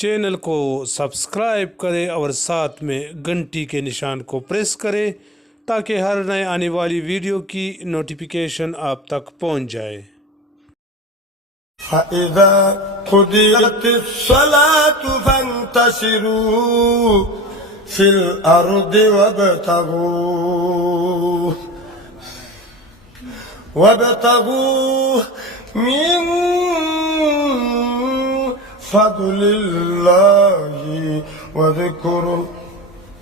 चैनल को सब्सक्राइब करें और साथ में घंटी के निशान को प्रेस करें ताकि हर नए आने वाली वीडियो की नोटिफिकेशन आप तक पहुंच जाए। فإذا قضيت الصلاة فانتشروا في الأرض وابتغوا من فضل الله واذكروا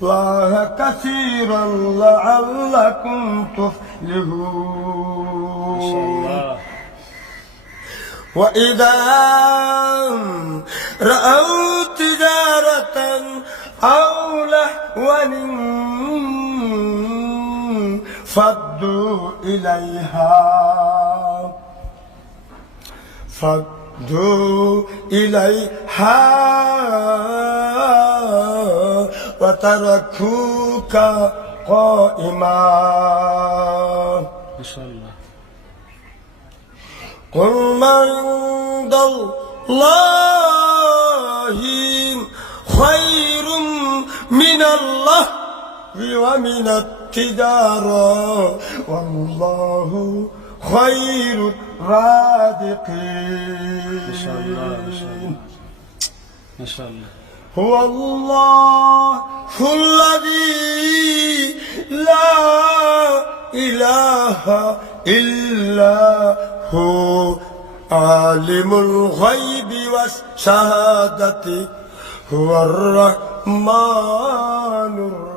الله كثيرا لعلكم تفلحون. وإذا رأوا تجارة أو لهوا فضوا إليها وتركوك قائما. ما شاء الله. قل ما عند الله خير من الله ومن التجارة والله خير الرازقين. ما شاء الله ما شاء الله ما شاء الله. هو الله الذي لا إله إلا هو عالم الغيب والشهادة هو الرحمن الرحيم.